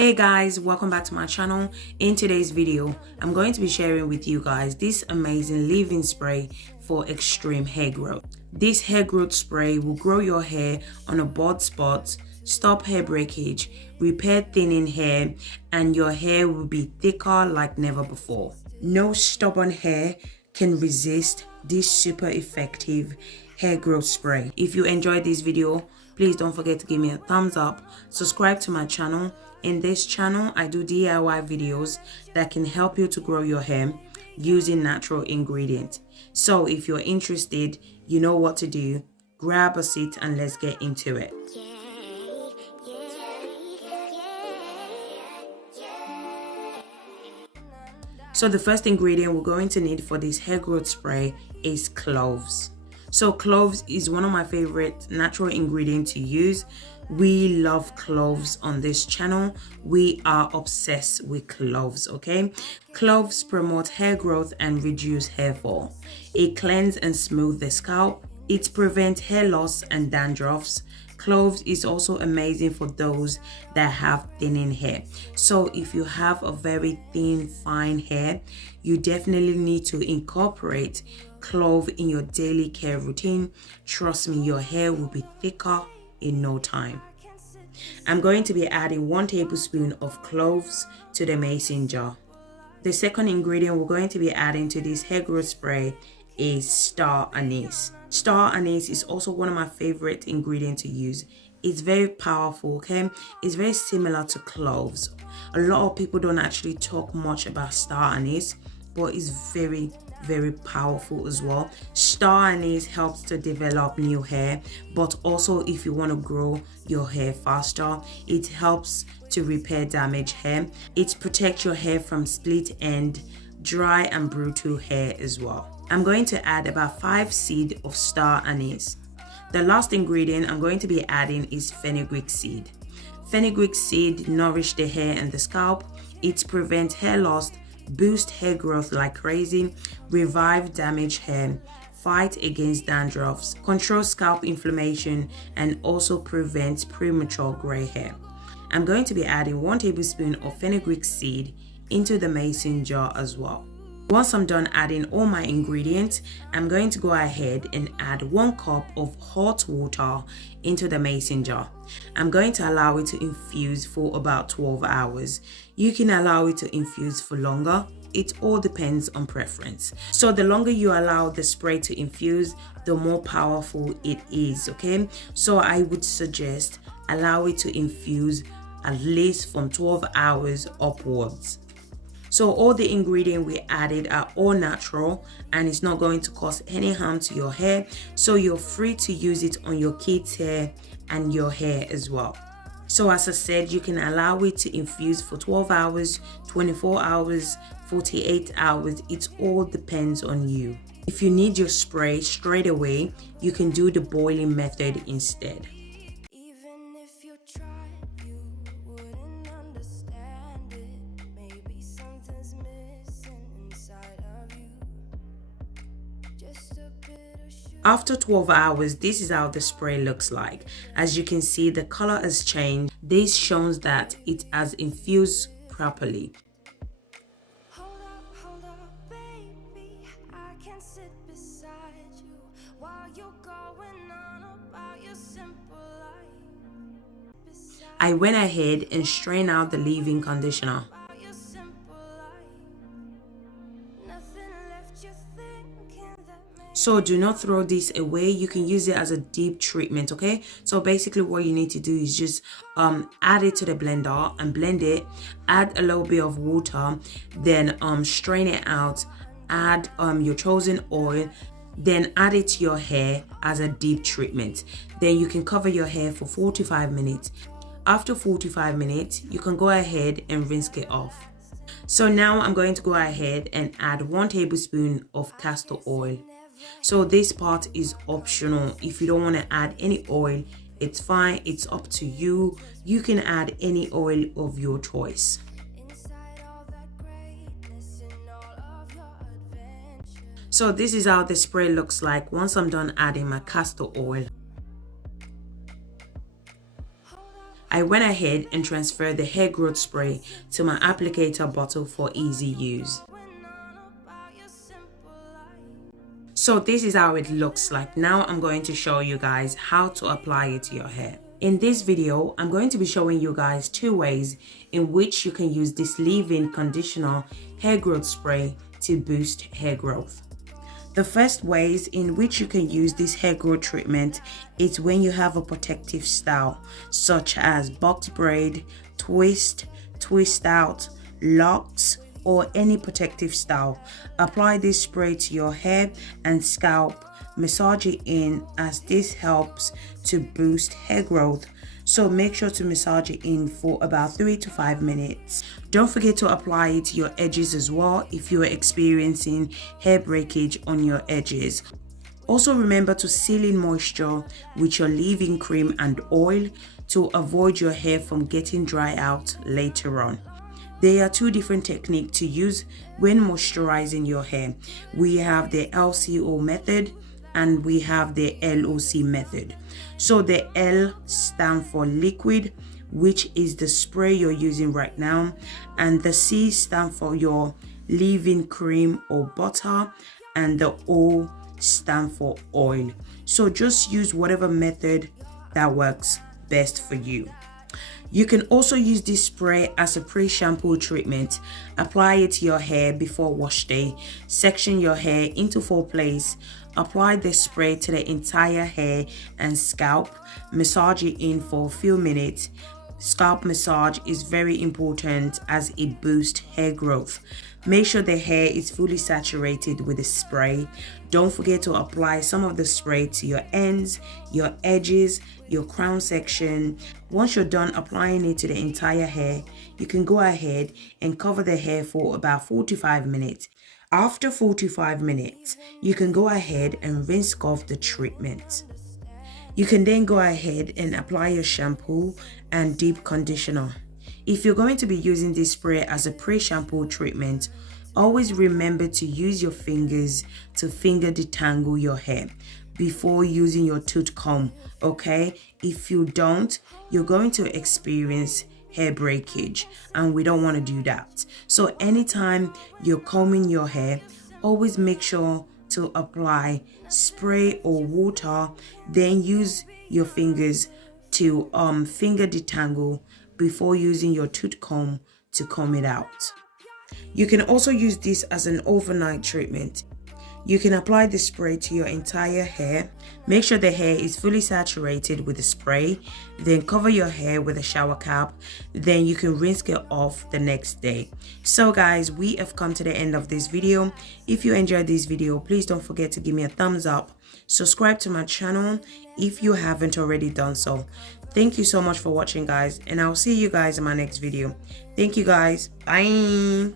Hey guys, welcome back to my channel. In today's video, I'm going to be sharing with you guys this amazing leave-in spray for extreme hair growth. This hair growth spray will grow your hair on a bald spot, stop hair breakage, repair thinning hair, and your hair will be thicker like never before. No stubborn hair can resist this super effective hair growth spray. If you enjoyed this video, please don't forget to give me a thumbs up, subscribe to my channel. In this channel, I do DIY videos that can help you to grow your hair using natural ingredients. So if you're interested, you know what to do. Grab a seat and let's get into it. So the first ingredient we're going to need for this hair growth spray is cloves. So cloves is one of my favorite natural ingredients to use. We love cloves on this channel. We are obsessed with cloves, okay? Cloves promote hair growth and reduce hair fall. It cleanses and smooths the scalp. It prevents hair loss and dandruffs. Cloves is also amazing for those that have thinning hair. So if you have a very thin, fine hair, you definitely need to incorporate clove in your daily care routine. Trust me, your hair will be thicker in no time. I'm going to be adding 1 tablespoon of cloves to the mason jar. The second ingredient we're going to be adding to this hair growth spray is star anise. Star anise is also one of my favorite ingredients to use. It's very powerful, okay? It's very similar to cloves. A lot of people don't actually talk much about star anise, but it's very powerful as well. Star anise helps to develop new hair, but also if you want to grow your hair faster, it helps to repair damaged hair. It protects your hair from split end, dry and brittle hair as well. I'm going to add about 5 seeds of star anise. The last ingredient I'm going to be adding is fenugreek seed. Fenugreek seed nourish the hair and the scalp. It prevents hair loss, boost hair growth like crazy, revive damaged hair, fight against dandruffs, control scalp inflammation, and also prevents premature gray hair. I'm going to be adding 1 tablespoon of fenugreek seed into the mason jar as well. Once I'm done adding all my ingredients, I'm going to go ahead and add 1 cup of hot water into the mason jar. I'm going to allow it to infuse for about 12 hours. You can allow it to infuse for longer. It all depends on preference. So the longer you allow the spray to infuse, the more powerful it is, okay? So I would suggest allow it to infuse at least from 12 hours upwards. So all the ingredients we added are all natural and it's not going to cause any harm to your hair. So you're free to use it on your kids' hair and your hair as well. So as I said, you can allow it to infuse for 12 hours, 24 hours, 48 hours. It all depends on you. If you need your spray straight away, you can do the boiling method instead. After 12 hours, this is how the spray looks like. As you can see, the color has changed. This shows that it has infused properly. I went ahead and strained out the leave-in conditioner. So do not throw this away. You can use it as a deep treatment, okay? So basically what you need to do is just add it to the blender and blend it, add a little bit of water, then strain it out, add your chosen oil, then add it to your hair as a deep treatment. Then you can cover your hair for 45 minutes. After 45 minutes, you can go ahead and rinse it off. So now I'm going to go ahead and add 1 tablespoon of castor oil. So this part is optional. If you don't want to add any oil, it's fine. It's up to you. You can add any oil of your choice. So this is how the spray looks like once I'm done adding my castor oil. I I went ahead and transferred the hair growth spray to my applicator bottle for easy use. So this is how it looks like. Now I'm going to show you guys how to apply it to your hair. In this video, I'm going to be showing you guys 2 ways in which you can use this leave-in conditioner hair growth spray to boost hair growth. The first ways in which you can use this hair growth treatment is when you have a protective style such as box braid, twist, twist out, locks, or any protective style. Apply this spray to your hair and scalp, massage it in as this helps to boost hair growth. So make sure to massage it in for about 3 to 5 minutes. Don't forget to apply it to your edges as well if you are experiencing hair breakage on your edges. Also remember to seal in moisture with your leave-in cream and oil to avoid your hair from getting dry out later on. There are 2 different techniques to use when moisturizing your hair. We have the LCO method and we have the LOC method. So the L stands for liquid, which is the spray you're using right now, and the C stands for your leave-in cream or butter, and the O stands for oil. So just use whatever method that works best for you. You can also use this spray as a pre-shampoo treatment. Apply it to your hair before wash day. Section your hair into 4 plaits. Apply the spray to the entire hair and scalp. Massage it in for a few minutes. Scalp massage is very important as it boosts hair growth. Make sure the hair is fully saturated with the spray. Don't forget to apply some of the spray to your ends, your edges, your crown section. Once you're done applying it to the entire hair, you can go ahead and cover the hair for about 45 minutes. After 45 minutes, you can go ahead and rinse off the treatment. You can then go ahead and apply your shampoo and deep conditioner. If you're going to be using this spray as a pre-shampoo treatment, always remember to use your fingers to finger detangle your hair before using your tooth comb, okay? If you don't, you're going to experience hair breakage and we don't want to do that. So anytime you're combing your hair, always make sure to apply spray or water, then use your fingers to finger detangle before using your tooth comb to comb it out. You can also use this as an overnight treatment. You can apply the spray to your entire hair. Make sure the hair is fully saturated with the spray. Then cover your hair with a shower cap. Then you can rinse it off the next day. So guys, we have come to the end of this video. If you enjoyed this video, please don't forget to give me a thumbs up. Subscribe to my channel if you haven't already done so. Thank you so much for watching, guys, and I'll see you guys in my next video. Thank you guys. Bye.